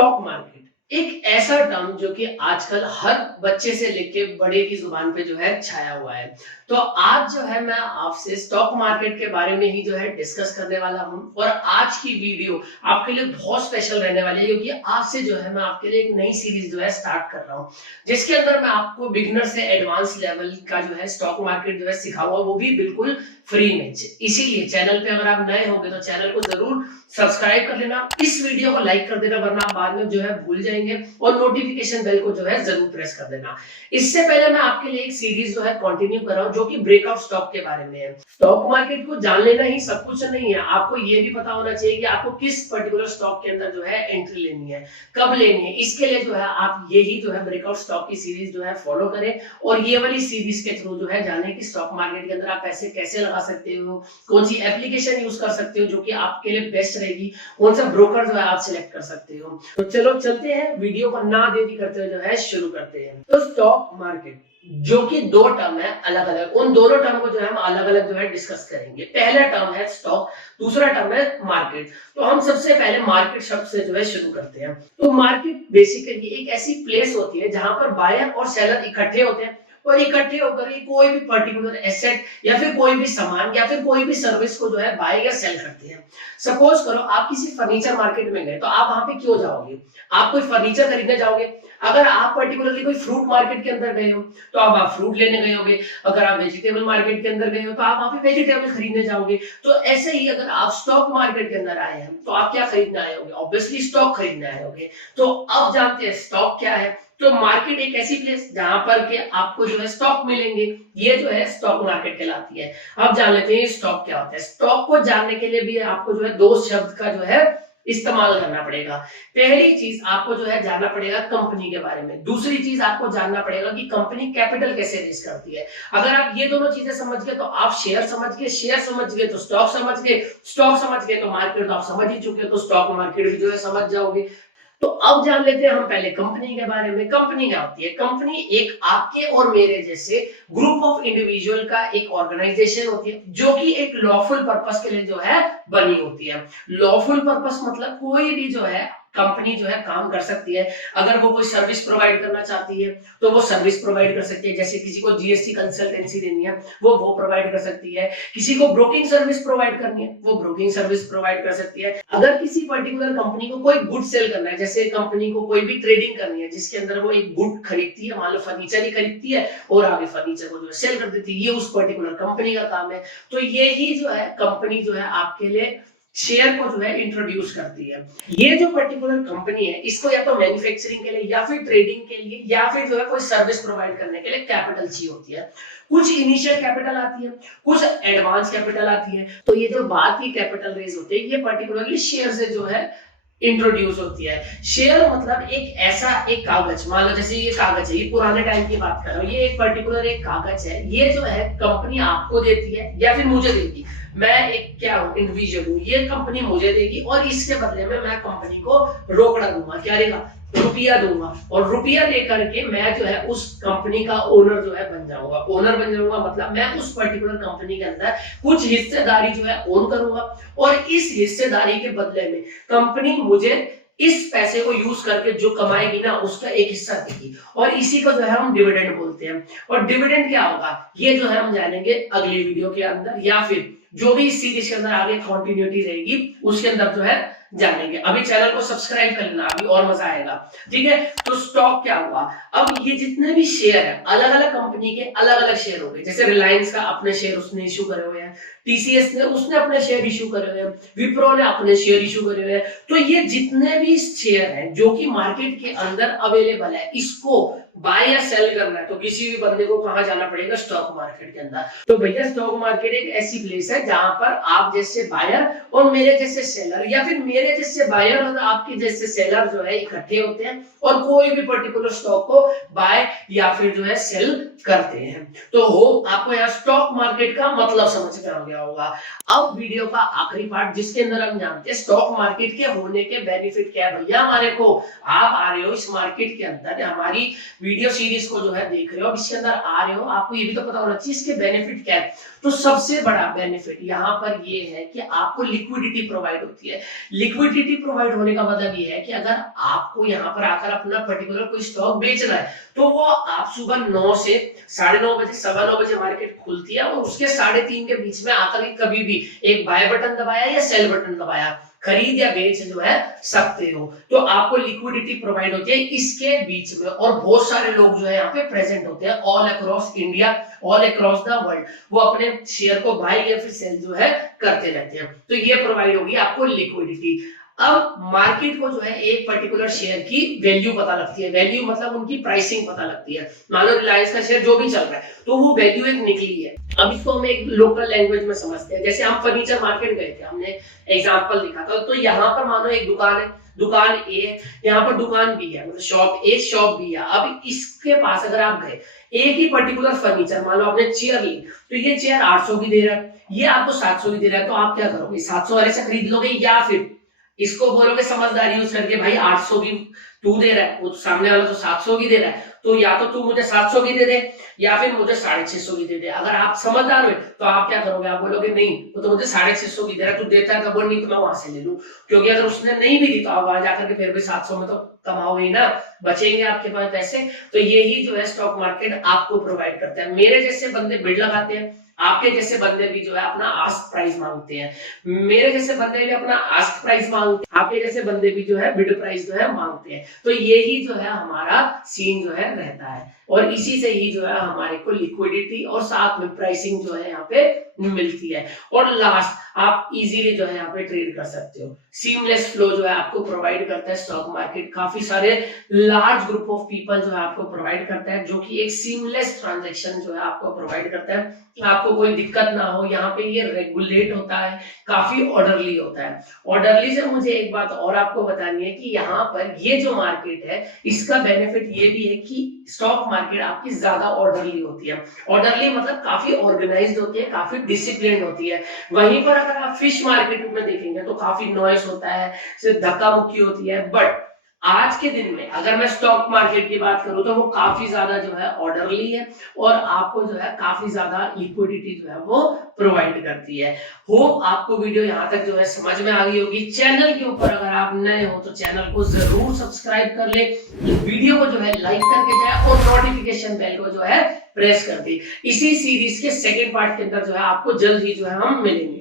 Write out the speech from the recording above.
Stock market एक ऐसा term जो कि आजकल हर बच्चे से लेके बड़े की जुबान पे जो है छाया हुआ है। तो आज जो है मैं आपसे स्टॉक मार्केट के बारे में ही जो है डिस्कस करने वाला हूँ और आज की वीडियो आपके लिए बहुत स्पेशल रहने वाली है क्योंकि आज से जो है मैं आपके लिए एक नई सीरीज जो है स्टार्ट कर रहा हूँ जिसके अंदर मैं आपको बिगिनर से एडवांस लेवल का जो है स्टॉक मार्केट जो है सिखाऊंगा, वो भी बिल्कुल फ्री में। इसीलिए चैनल पे अगर आप नए होंगे तो चैनल को जरूर सब्सक्राइब कर लेना, इस वीडियो को लाइक कर देना वरना आप बाद में जो है भूल जाएंगे, और नोटिफिकेशन बेल को जो है जरूर प्रेस कर देना। इससे पहले मैं आपके लिए एक सीरीज जो है कंटिन्यू कर रहा हूं जो कि ब्रेकआउट स्टॉक के बारे में है। स्टॉक मार्केट को जान लेना ही सब कुछ नहीं है, आपको ये भी पता होना चाहिए कि आपको किस पर्टिकुलर स्टॉक के अंदर जो है एंट्री लेनी है, कब लेनी है। इसके लिए जो है आप यही जो है ब्रेकआउट स्टॉक की सीरीज जो है फॉलो करें और ये वाली सीरीज के थ्रू जो है जाने की स्टॉक मार्केट के अंदर आप पैसे कैसे लगा सकते हो, कौन सी एप्लीकेशन यूज कर सकते हो जो कि आपके लिए बेस्ट रहेगी, कौन सा ब्रोकर जो है आप सिलेक्ट कर सकते हो। तो चलो चलते हैं, वीडियो को ना देरी करते हुए जो है शुरू करते हैं। तो स्टॉक मार्केट जो कि दो टर्म है अलग अलग, उन दोनों टर्म को जो है हम अलग अलग जो है डिस्कस करेंगे। पहला टर्म है स्टॉक, दूसरा टर्म है मार्केट। तो हम सबसे पहले मार्केट शब्द से जो है शुरू करते हैं। तो मार्केट बेसिकली एक ऐसी प्लेस होती है जहां पर बायर और सेलर इकट्ठे होते हैं और इकट्ठे होकर कोई भी पर्टिकुलर एसेट या फिर कोई भी सामान या फिर कोई भी सर्विस को जो है बाय या सेल करते हैं। सपोज करो आप किसी फर्नीचर मार्केट में गए, तो आप वहां पे क्यों जाओगे? आप कोई फर्नीचर खरीदने जाओगे। अगर आप पर्टिकुलरली कोई फ्रूट मार्केट के अंदर गए हो तो अब आप फ्रूट लेने गए होगे। अगर आप वेजिटेबल मार्केट के अंदर गए हो तो आप वहां पे वेजिटेबल खरीदने जाओगे। तो ऐसे ही अगर आप स्टॉक मार्केट के अंदर आए हैं तो आप क्या खरीदने आए होगे? ऑब्वियसली स्टॉक खरीदने आए होगे। तो अब जानते हैं स्टॉक क्या है। तो मार्केट एक ऐसी प्लेस जहां पर के आपको जो है स्टॉक मिलेंगे, ये जो है स्टॉक मार्केट कहलाती है। अब जान लेते हैं स्टॉक क्या होता है। स्टॉक को जानने के लिए भी आपको जो है दो शब्द का जो है इस्तेमाल करना पड़ेगा। पहली चीज आपको जो है जानना पड़ेगा कंपनी के बारे में, दूसरी चीज आपको जानना पड़ेगा कि कंपनी कैपिटल कैसे रेज करती है। अगर आप ये दोनों चीजें समझ गए तो आप शेयर समझ गए, शेयर समझ गए तो स्टॉक समझ गए, स्टॉक समझ गए तो मार्केट तो आप समझ ही चुके हो, तो स्टॉक मार्केट भी जो है समझ जाओगे। तो अब जान लेते हैं हम पहले कंपनी के बारे में। कंपनी क्या होती है? कंपनी एक आपके और मेरे जैसे ग्रुप ऑफ इंडिविजुअल का एक ऑर्गेनाइजेशन होती है जो कि एक लॉफुल पर्पस के लिए जो है बनी होती है। लॉफुल पर्पस मतलब कोई भी जो है कंपनी जो है काम कर सकती है। अगर वो कोई सर्विस प्रोवाइड करना चाहती है तो वो सर्विस प्रोवाइड कर सकती है, जैसे किसी को जीएसटी कंसल्टेंसी देनी है वो प्रोवाइड कर सकती है, किसी को ब्रोकिंग सर्विस प्रोवाइड करनी है वो ब्रोकिंग सर्विस प्रोवाइड कर सकती है। अगर किसी पर्टिकुलर कंपनी को कोई गुड सेल करना है, जैसे कंपनी को कोई भी ट्रेडिंग करनी है जिसके अंदर वो एक गुड खरीदती है, मान लो फर्नीचर ही खरीदती है और आगे फर्नीचर को जो है सेल कर देती है, ये उस पर्टिकुलर कंपनी का काम है। तो ये ही जो है कंपनी जो है आपके लिए शेयर को जो है इंट्रोड्यूस करती है। ये जो पर्टिकुलर कंपनी है इसको या तो मैन्युफैक्चरिंग के लिए या फिर ट्रेडिंग के लिए या फिर जो है कोई सर्विस प्रोवाइड करने के लिए कैपिटल चाहिए होती है। कुछ इनिशियल कैपिटल आती है, कुछ एडवांस कैपिटल आती है। तो ये जो बात की कैपिटल रेज होती है ये पर्टिकुलरली शेयर से जो है इंट्रोड्यूस होती है। शेयर मतलब एक ऐसा एक कागज, मान लो जैसे ये कागज है, ये पुराने टाइम की बात कर रहा हूँ, ये एक पर्टिकुलर एक कागज है, ये जो है कंपनी आपको देती है या फिर मुझे देगी। मैं एक क्या हूँ, इंडिविजुअल हूँ, ये कंपनी मुझे देगी और इसके बदले में मैं कंपनी को रोकड़ा दूंगा, क्या देगा? रुपया दूंगा, और रुपया लेकर के मैं जो है उस कंपनी का ओनर जो है बन जाऊंगा। ओनर बन जाऊंगा मतलब मैं उस पर्टिकुलर कंपनी के अंदर कुछ हिस्सेदारी जो है ओन करूंगा और इस हिस्सेदारी के बदले में कंपनी मुझे इस पैसे को यूज करके जो कमाएगी ना उसका एक हिस्सा देगी, और इसी को जो है हम डिविडेंड बोलते हैं। और डिविडेंड क्या होगा ये जो है हम जानेंगे अगली वीडियो के अंदर, या फिर जो भी इस सीरीज के अंदर आगे कंटिन्यूटी रहेगी उसके अंदर जो है जानेंगे। अभी चैनल को सब्सक्राइब कर लेना, अभी और मजा आएगा, ठीक है। तो स्टॉक क्या हुआ? अब ये जितने भी शेयर है अलग अलग कंपनी के अलग अलग शेयर हो गए। जैसे रिलायंस का अपने शेयर उसने इशू करे हुए हैं, टीसीएस ने उसने अपने शेयर इशू करे हुए हैं, विप्रो ने अपने शेयर इशू करे हुए हैं। तो ये जितने भी शेयर हैं जो कि मार्केट के अंदर अवेलेबल है, इसको बाय या सेल करना है तो किसी भी बंदे को कहां जाना पड़ेगा? स्टॉक मार्केट के अंदर। तो भैया स्टॉक मार्केट एक ऐसी प्लेस है जहां पर आप जैसे बायर और मेरे जैसे सेलर या फिर मेरे जैसे बायर और आपके जैसे सेलर जो है इकट्ठे होते हैं और कोई भी पर्टिकुलर स्टॉक को बाय या फिर जो है सेल करते हैं। तो होप आपको यहाँ स्टॉक मार्केट का मतलब समझ में आ गया होगा। अब वीडियो का आखिरी पार्ट जिसके अंदर हम जानते हैं स्टॉक मार्केट के होने के बेनिफिट क्या है। भैया हमारे को आप आ रहे हो इस मार्केट के अंदर, हमारी वीडियो सीरीज को जो है देख रहे हो, इसके अंदर आ रहे हो, आपको ये भी तो पता होना चाहिए इसके बेनिफिट क्या है। तो सबसे बड़ा बेनिफिट यहाँ पर ये है कि आपको लिक्विडिटी प्रोवाइड होती है। लिक्विडिटी प्रोवाइड होने का मतलब ये है कि अगर आपको यहाँ पर आकर अपना पर्टिकुलर कोई स्टॉक बेचना है, तो वो आप सुबह 9 से 9:30 बजे, 9:15 बजे मार्केट खुलती है, और उसके 3:30 के बीच में आकर कभी भी एक बाय बटन दबाया या सेल बटन दबाया, खरीद या बेच जो है सकते हो। तो आपको लिक्विडिटी प्रोवाइड होती है इसके बीच में, और बहुत सारे लोग जो है यहाँ पे प्रेजेंट होते हैं all across India, all across the world. वो अपने शेयर को बाय या फिर सेल जो है करते रहते हैं। तो ये प्रोवाइड होगी आपको लिक्विडिटी। अब मार्केट को जो है एक पर्टिकुलर शेयर की वैल्यू पता लगती है। वैल्यू मतलब उनकी प्राइसिंग पता लगती है। मान लो रिलायंस का शेयर जो भी चल रहा है, तो वो वैल्यू एक निकली है। अब इसको हम एक लोकल लैंग्वेज में समझते हैं। जैसे हम फर्नीचर मार्केट गए थे, हमने एग्जांपल देखा था, तो यहाँ पर मानो एक दुकान है, दुकान ए है, यहाँ पर दुकान बी है, मतलब शॉप ए शॉप बी है। अब इसके पास अगर आप गए, एक ही पर्टिकुलर फर्नीचर, मान लो आपने चेयर ली, तो ये चेयर 800 की दे रहा है, ये आपको 700 की दे रहा है, तो आप क्या करोगे? 700 वाले से खरीद लोगे, या फिर इसको बोलोगे समझदारी यूज करके, भाई 800 की तू दे रहा है, वो सामने वाला तो 700 की दे रहा है, तो या तो तू मुझे 700 की दे दे, या फिर मुझे 650 की दे दे। अगर आप समझदार हो तो आप क्या करोगे? आप बोलोगे नहीं, वो तो मुझे 650 की दे रहा है, तू देता है कबूल, नहीं तो मैं वहां से ले लूं। क्योंकि अगर उसने नहीं भी दी तो आप वहां जाकर के फिर भी 700 में तो कमाओगे ही ना, बचेंगे आपके पास पैसे। तो यही जो है स्टॉक मार्केट आपको प्रोवाइड करता है। मेरे जैसे बंदे बिड लगाते हैं, आपके जैसे बंदे भी जो है अपना आस्क प्राइस मांगते हैं, मेरे जैसे बंदे भी अपना आस्क प्राइस मांगते हैं, आपके जैसे बंदे भी जो है बिड प्राइस जो है मांगते हैं। तो यही जो है हमारा सीन जो है रहता है, और इसी से ही जो है हमारे को लिक्विडिटी और साथ में प्राइसिंग जो है यहाँ पे मिलती है। और लास्ट, आप इजीली जो है यहाँ पे ट्रेड कर सकते हो। सीमलेस फ्लो जो है आपको प्रोवाइड करता है स्टॉक मार्केट। काफी सारे लार्ज ग्रुप ऑफ पीपल जो है आपको प्रोवाइड करता है, जो कि एक सीमलेस ट्रांजैक्शन जो है आपको प्रोवाइड करता है। आपको कोई दिक्कत ना हो, यहाँ पे ये रेगुलेट होता है, काफी ऑर्डरली होता है। ऑर्डरली से मुझे एक बात और आपको बतानी है कि यहाँ पर ये जो मार्केट है, इसका बेनिफिट ये भी है कि स्टॉक मार्केट आपकी ज्यादा ऑर्डरली होती है। ऑर्डरली मतलब काफी ऑर्गेनाइज्ड होती है, काफी डिसिप्लिन होती है। वहीं पर अगर आप फिश मार्केट में देखेंगे तो काफी नॉइस होता है, सिर्फ धक्का मुक्की होती है। बट आज के दिन में अगर मैं स्टॉक मार्केट की बात करूं तो वो काफी ज्यादा जो है ऑर्डरली है, और आपको जो है काफी ज्यादा लिक्विडिटी जो है वो प्रोवाइड करती है। होप आपको वीडियो यहाँ तक जो है समझ में आ गई होगी। चैनल के ऊपर अगर आप नए हो तो चैनल को जरूर सब्सक्राइब कर ले, वीडियो को जो है लाइक करके जाए, और नोटिफिकेशन बेल को जो है प्रेस कर दे। इसी सीरीज के सेकेंड पार्ट के अंदर जो है आपको जल्द ही जो है हम मिलेंगे।